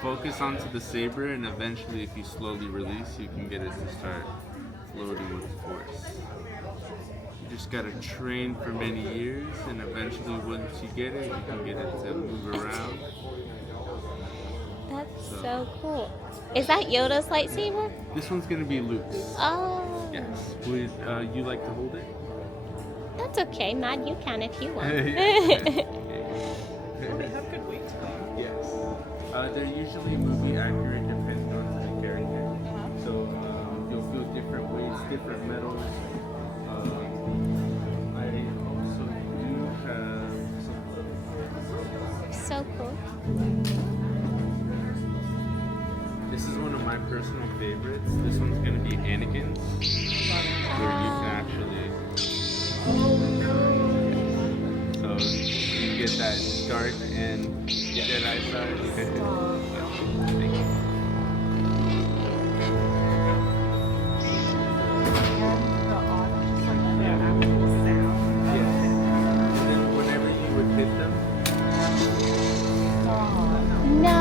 Focus onto the saber, and eventually, if you slowly release, you can get it to start floating with force. You just gotta train for many years, and eventually, once you get it, you can get it to move around. That's so cool. Is that Yoda's lightsaber? This one's gonna be Luke's. Oh. Yes. Would you like to hold it? That's okay, Matt. You can if you want. Oh, they have good weight to them. Yes. They're usually movie accurate depending on the character. So you'll feel different weights, different metals. I also do have some. So cool. This is one of my personal favorites. This one's going to be Anakin's, where you can actually. So you get that dark and Jedi side. Thank you. Yes. And then whenever you would hit them. No.